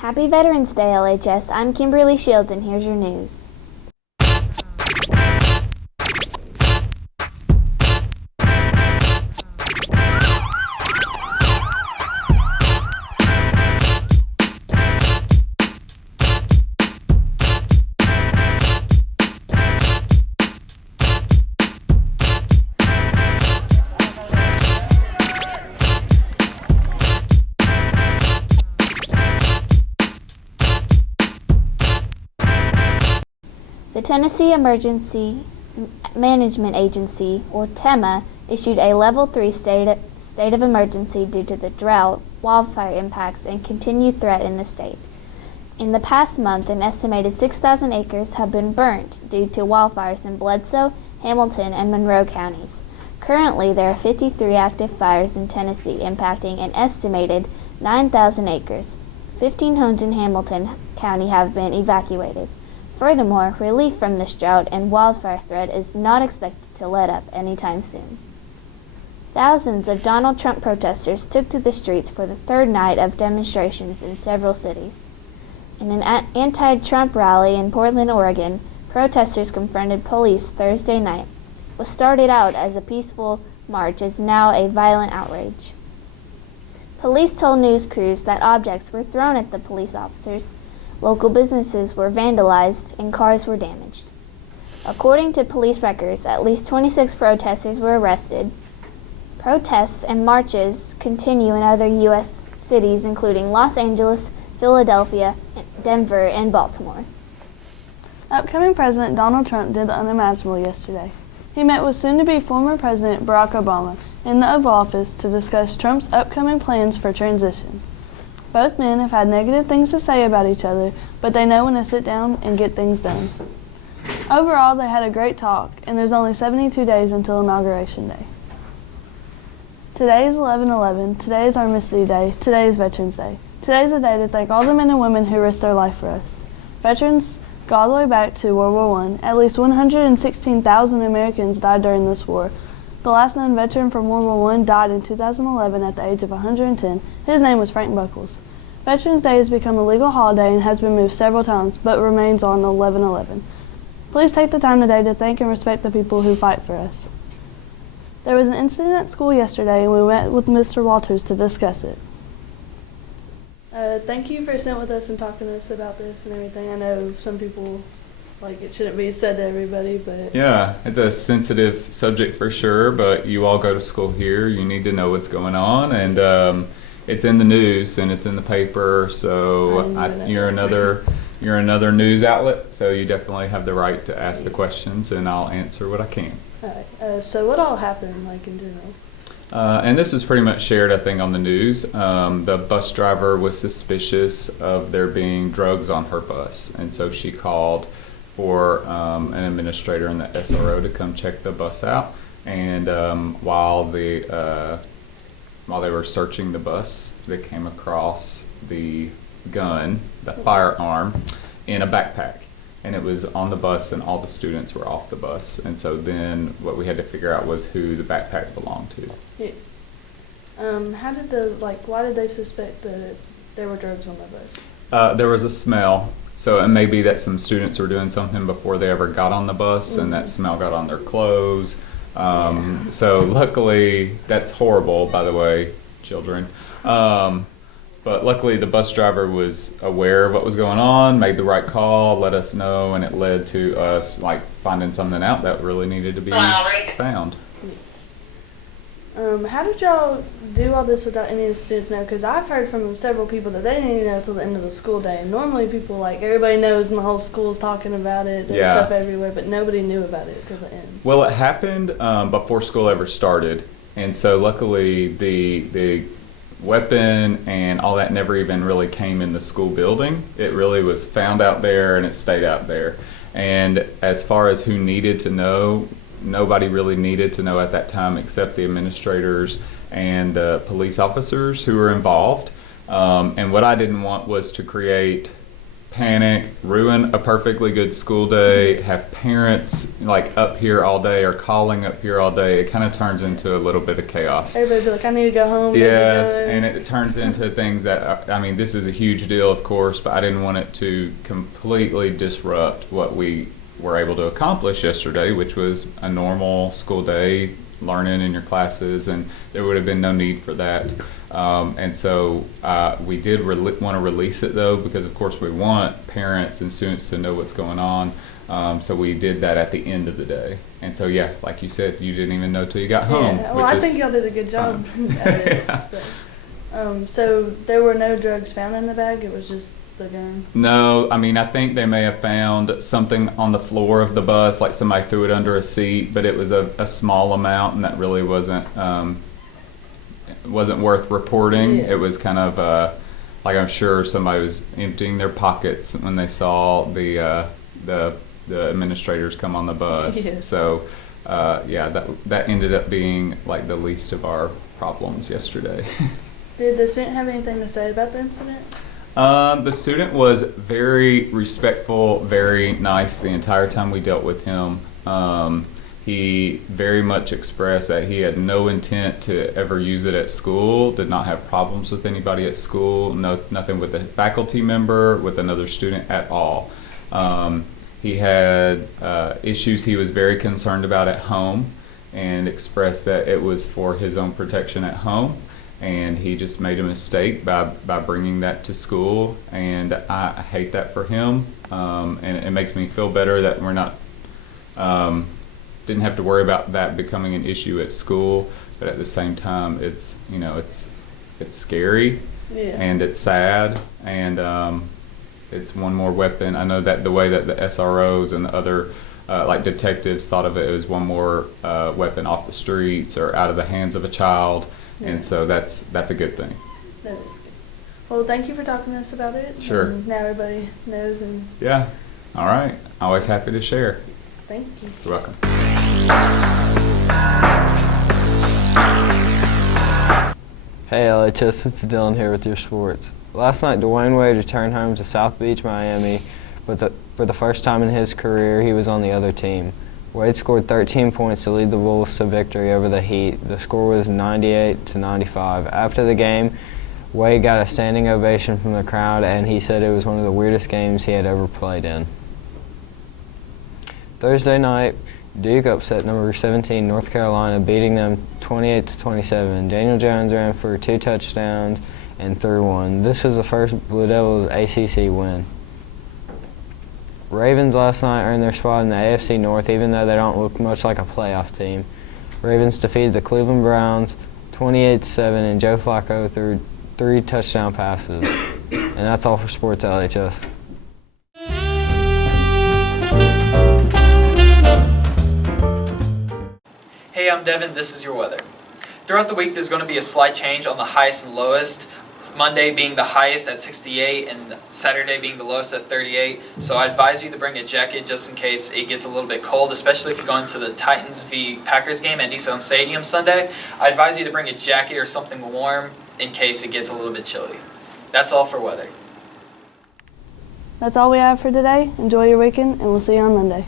Happy Veterans Day, LHS. I'm Kimberly Shields, and here's your news. The Tennessee Emergency Management Agency, or TEMA, issued a Level 3 state of emergency due to the drought, wildfire impacts, and continued threat in the state. In the past month, an estimated 6,000 acres have been burnt due to wildfires in Bledsoe, Hamilton, and Monroe counties. Currently, there are 53 active fires in Tennessee, impacting an estimated 9,000 acres. 15 homes in Hamilton County have been evacuated. Furthermore, relief from this drought and wildfire threat is not expected to let up anytime soon. Thousands of Donald Trump protesters took to the streets for the third night of demonstrations in several cities. In an anti-Trump rally in Portland, Oregon, protesters confronted police Thursday night. What started out as a peaceful march is now a violent outrage. Police told news crews that objects were thrown at the police officers, local businesses were vandalized, and cars were damaged. According to police records, at least 26 protesters were arrested. Protests and marches continue in other U.S. cities, including Los Angeles, Philadelphia, Denver, and Baltimore. Upcoming President Donald Trump did the unimaginable yesterday. He met with soon-to-be former President Barack Obama in the Oval Office to discuss Trump's upcoming plans for transition. Both men have had negative things to say about each other, but they know when to sit down and get things done. Overall, they had a great talk, and there's only 72 days until Inauguration Day. Today is 11/11. Today is Armistice Day. Today is Veterans Day. Today is a day to thank all the men and women who risked their life for us. Veterans go all the way back to World War I. At least 116,000 Americans died during this war. The last known veteran from World War I died in 2011 at the age of 110. His name was Frank Buckles. Veterans Day has become a legal holiday and has been moved several times, but remains on 11/11. Please take the time today to thank and respect the people who fight for us. There was an incident at school yesterday, and we met with Mr. Walters to discuss it. Thank you for sitting with us and talking to us about this and everything. I know some people it shouldn't be said to everybody, but... Yeah, it's a sensitive subject for sure, but you all go to school here. You need to know what's going on, and it's in the news and it's in the paper, so you're another news outlet, so you definitely have the right to ask the questions, and I'll answer what I can. All right, so what all happened, in general? And this was pretty much shared, I think, on the news. The bus driver was suspicious of there being drugs on her bus, and so she called for an administrator in the SRO to come check the bus out. And while they were searching the bus, they came across the gun, the firearm, in a backpack. And it was on the bus, and all the students were off the bus. And so then what we had to figure out was who the backpack belonged to. Yes. Why did they suspect that there were drugs on the bus? There was a smell. So it may be that some students were doing something before they ever got on the bus, and that smell got on their clothes. So luckily, that's horrible, by the way, children. But luckily the bus driver was aware of what was going on, made the right call, let us know, and it led to us finding something out that really needed to be found. How did y'all do all this without any of the students know? Because I've heard from several people that they didn't even know until the end of the school day. Normally people, everybody knows and the whole school's talking about it. There's stuff everywhere, but nobody knew about it till the end. Well, it happened before school ever started. And so luckily the weapon and all that never even really came in the school building. It really was found out there, and it stayed out there. And as far as who needed to know, nobody really needed to know at that time except the administrators and the police officers who were involved. And what I didn't want was to create panic, ruin a perfectly good school day, have parents like up here all day or calling up here all day. It kind of turns into a little bit of chaos. Everybody be like, I need to go home. Yes, and it turns into things that, I mean, this is a huge deal, of course, but I didn't want it to completely disrupt what we were able to accomplish yesterday, which was a normal school day, learning in your classes, and there would have been no need for that. And so we did want to release it, though, because, of course, we want parents and students to know what's going on. So we did that at the end of the day. And so, yeah, like you said, you didn't even know till you got home. Yeah, well, I think y'all did a good job at it. Yeah. So there were no drugs found in the bag? It was just the gun? No, I mean, I think they may have found something on the floor of the bus, like somebody threw it under a seat, but it was a small amount, and that really wasn't worth reporting. Yeah. It was kind of like, I'm sure somebody was emptying their pockets when they saw the administrators come on the bus. Yes. So yeah, that ended up being like the least of our problems yesterday. Did the student have anything to say about the incident? The student was very respectful, very nice the entire time we dealt with him. He very much expressed that he had no intent to ever use it at school, did not have problems with anybody at school, nothing with a faculty member, with another student at all. He had issues he was very concerned about at home and expressed that it was for his own protection at home. And he just made a mistake by bringing that to school, and I hate that for him. And it makes me feel better that we're not didn't have to worry about that becoming an issue at school. But at the same time, it's scary, Yeah. and it's sad, and it's one more weapon. I know that the way that the SROs and the other like detectives thought of it as one more weapon off the streets or out of the hands of a child. And so that's a good thing. That is good. Well, thank you for talking to us about it. Sure. And now everybody knows, and Yeah. All right. Always happy to share. thank you. You're welcome. Hey LHS, it's Dylan here with your sports. Last night, Dwayne Wade returned home to South Beach, Miami, but for the first time in his career, he was on the other team. Wade scored 13 points to lead the Wolves to victory over the Heat. The score was 98-95. After the game, Wade got a standing ovation from the crowd, and he said it was one of the weirdest games he had ever played in. Thursday night, Duke upset number 17 North Carolina, beating them 28-27. Daniel Jones ran for 2 touchdowns and threw one. This was the first Blue Devils ACC win. Ravens last night earned their spot in the AFC North, even though they don't look much like a playoff team. Ravens defeated the Cleveland Browns 28-7, and Joe Flacco threw 3 touchdown passes. And that's all for Sports LHS. Hey, I'm Devin. This is your weather. Throughout the week, there's going to be a slight change on the highest and lowest. Monday being the highest at 68 and Saturday being the lowest at 38. So I advise you to bring a jacket just in case it gets a little bit cold, especially if you're going to the Titans v. Packers game at Nissan Stadium Sunday. I advise you to bring a jacket or something warm in case it gets a little bit chilly. That's all for weather. That's all we have for today. Enjoy your weekend, and we'll see you on Monday.